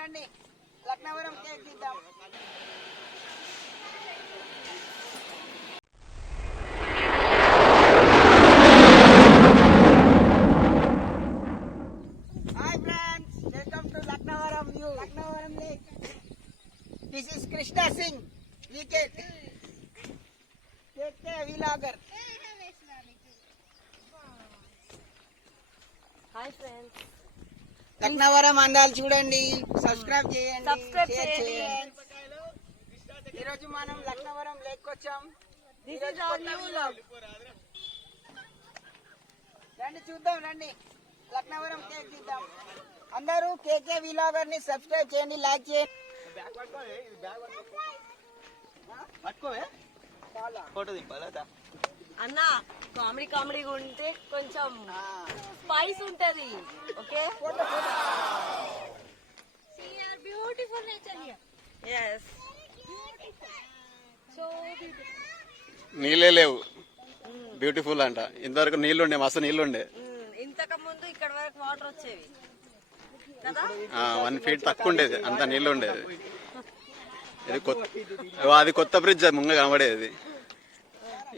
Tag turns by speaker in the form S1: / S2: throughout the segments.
S1: రండి. లక్నవరం కేక్ తీద్దాం hi friends welcome to Laknavaram view. Laknavaram lake this is Krishna Singh wicket KK vlogger.
S2: Hi friends.
S1: Laknavaram అందాలు చూడండి. Subscribe చేయండి. Share
S2: చేయండి.
S1: ఈరోజు మనం లక్నవరం లేక్ వచ్చాం. రండి చూద్దాం రండి. లక్నవరం కేక్ తీద్దాం. అందరూ కేకే విలాగర్ని సబ్స్క్రైబ్ చేయండి లైక్ చేయండి.
S3: పట్టుకోవే.
S1: చాలా.
S3: ఫోటో దింపాలా
S2: అన్న కామెడీ కామెడీగా ఉంటే కొంచెం స్పైస్ ఉంటది. ఓకే? బ్యూటిఫుల్ నేచర్ సో
S4: నీళ్ళే లేవు. బ్యూటిఫుల్ అంట. ఇంతవరకు నీళ్ళుండే మస్తు నీళ్ళుండే
S2: ఇంతకు ముందు ఇక్కడ వరకు వాటర్ వచ్చేవి. కదా?
S4: వన్ ఫీట్ తక్కువ ఉండేది అంత నీళ్ళు ఉండేది ఇది కొత్త ఓ, అది కొత్త బ్రిడ్జ్ అది ముంగ కనబడేది.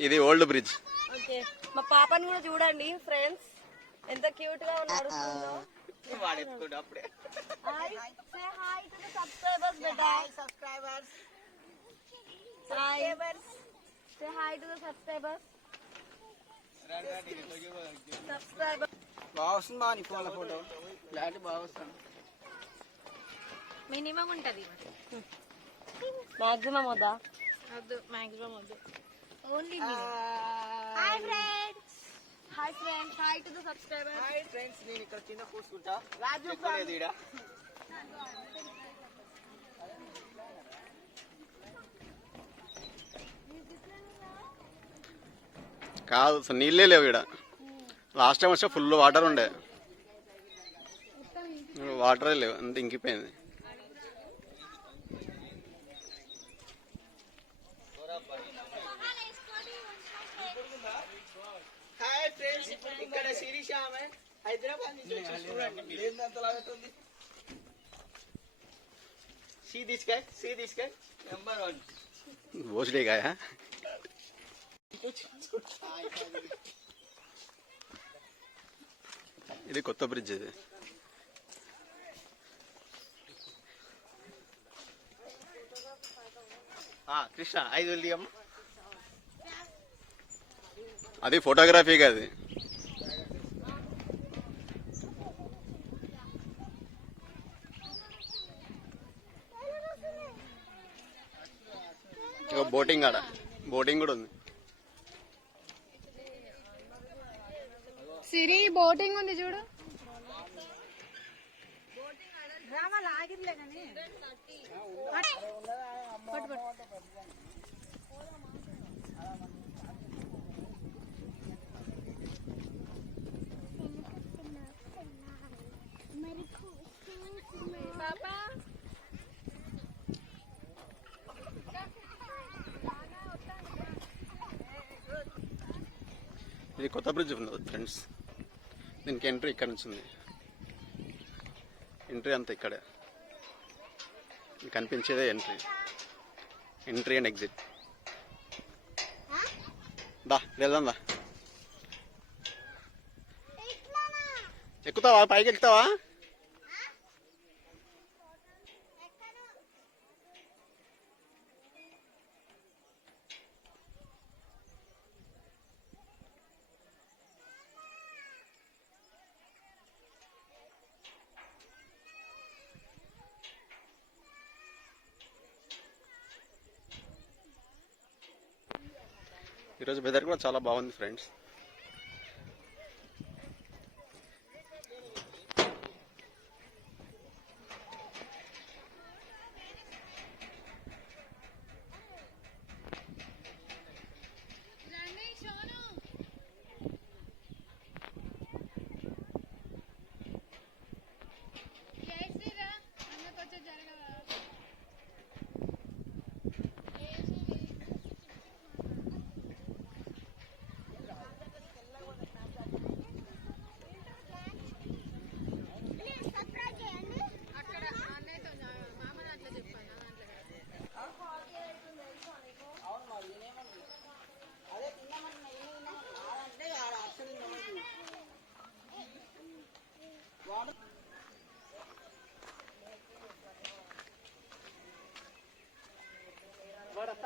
S4: ఇది ఓల్డ్ బ్రిడ్జ్
S2: ఓకే. మా పాపని కూడా చూడండి ఫ్రెండ్స్ ఎంత క్యూట్గా ఉన్నాడు
S3: వాడెత్తుకుంటా అప్పుడే.
S2: Hi. Say hi to the subscribers beta
S1: subscribers
S2: hi say hi to the subscribers subscriber
S1: నీ ఫోన్లో ఫోటో? క్లారిటీ బాగా వస్తుంది.
S2: మినిమం ఉంటది. మాక్సిమం వద్దా? వద్దు మాక్సిమం వద్దు. Only hi friends hi friends hi to the subscriber
S3: hi friends నేను ఇక్కడ కింద కూర్చుంటా.
S1: రాజు
S4: కాదు అసలు నీళ్ళే లేవు ఇక్కడ. లాస్ట్ టైం వచ్చే ఫుల్ వాటర్ ఉండే. వాటరే లేవు. అంత ఇంకిపోయింది
S3: హాయ్ ఫ్రెండ్స్ ఇక్కడ శిరీష ఆమె హైదరాబాద్ నుంచి వచ్చి చూడండి మీరు. See this guy? See this guy? Number one.
S4: భోజడే కాయ ఇది కొత్త బ్రిడ్జ్ ఇది
S3: ఆ, కృష్ణ ఐదు వెళ్ళి అమ్మ
S4: అది ఫోటోగ్రఫీ కాదు ఇక బోటింగ్ ఆడ బోటింగ్ కూడా ఉంది
S5: సిరి బోటింగ్ ఉంది చూడు.
S4: ఇది కొత్త బ్రిడ్జ్ ఉంది ఫ్రెండ్స్ దీనికి ఎంట్రీ ఇక్కడ నుంచి ఉంది. ఎంట్రీ అంతా ఇక్కడే. కనిపించేదే ఎంట్రీ ఎంట్రీ అండ్ ఎగ్జిట్ దా వెళ్దాం దా. ఎక్కుతావా? పైకి ఎక్కుతావా ఈరోజు వెదర్ కూడా చాలా బాగుంది ఫ్రెండ్స్.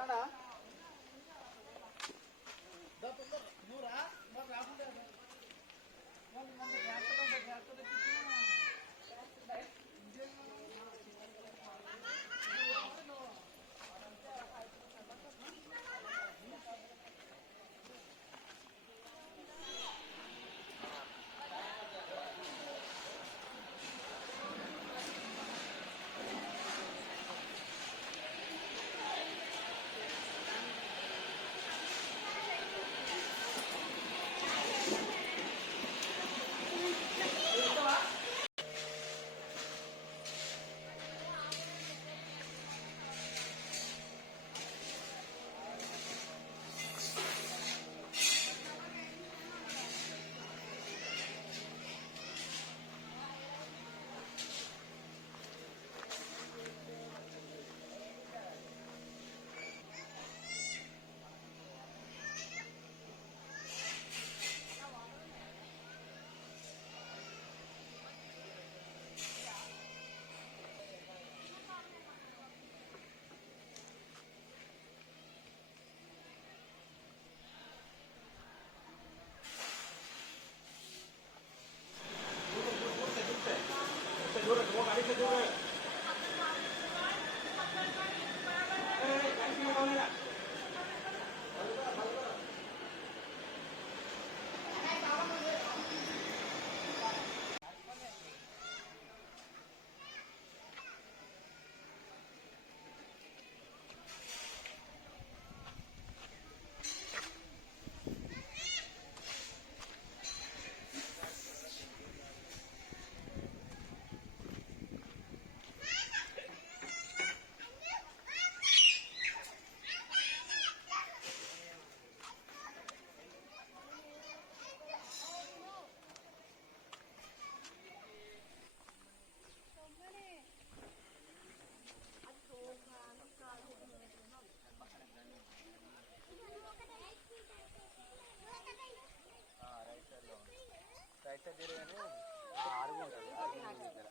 S1: వస్తాడా
S6: నువ్వు రా తిరగని అడుగు ఉంటుంది అడుగు దగ్గర